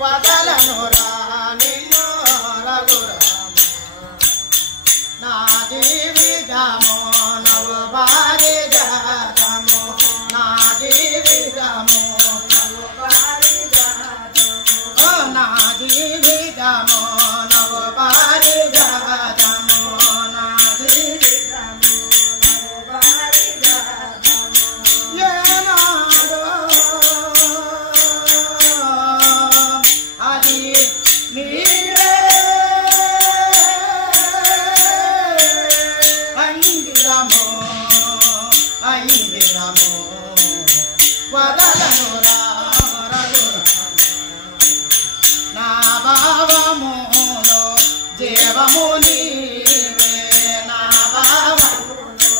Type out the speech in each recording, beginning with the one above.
వదలను నిన్ను రఘురామ నా జీవితము నవు భారీ జాతము నా జీవితము నవు భారీ జాతము నా జీవితము నవు భారీ జాతము నా జీవితము నవు భారీ జాతము ఏనాడో అది నీవే అంగిరము అంగిరము వదలను రఘురామ నా భావములో జీవము నీవే నా భావములో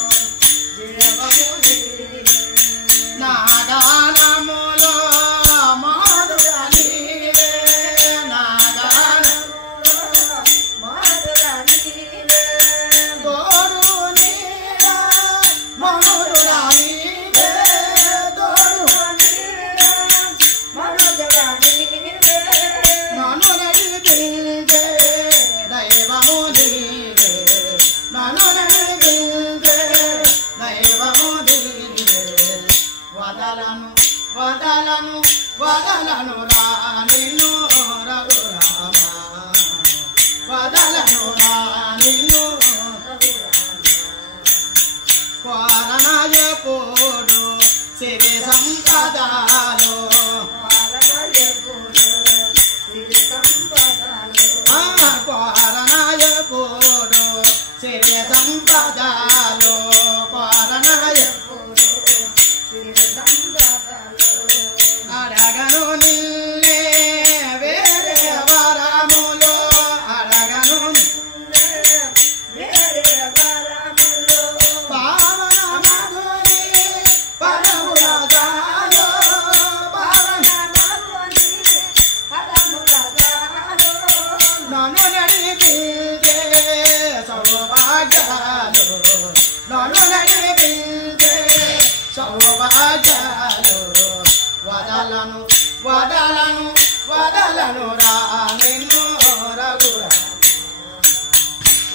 జీవము నీవే నా గానములో మాధుర నీవే నా గానములో మాధుర నీవే తోడు నీవే మధుర నీవే తోడు నీవే మధుర నీవే నన్ను నడిపించే దైవము నీవే నన్ను నడిపించే దైవము నీవే వదలను వదలను వదలను నిన్ను రఘురామ వదలను నిన్ను కోరనయపోడు సిరి సంపదాలు కోరనయపోడు సిరి సంపదాలు కోరనయపోడు అడగను నిన్నే వేరే వరములో అడగను పావన మధుని పరముల దాలో పావన నన్ను నడిపించే సౌభాగ్యాలు నన్ను నడిపించే సౌభాగ్యాలు వదలను వదలను వదలను నిన్ను రఘురామ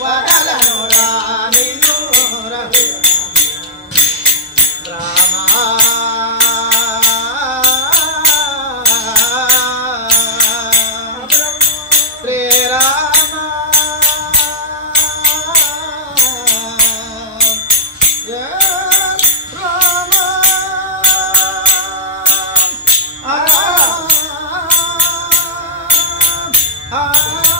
వదలను నిన్ను రఘురామ రామ శ్రీరామ రామ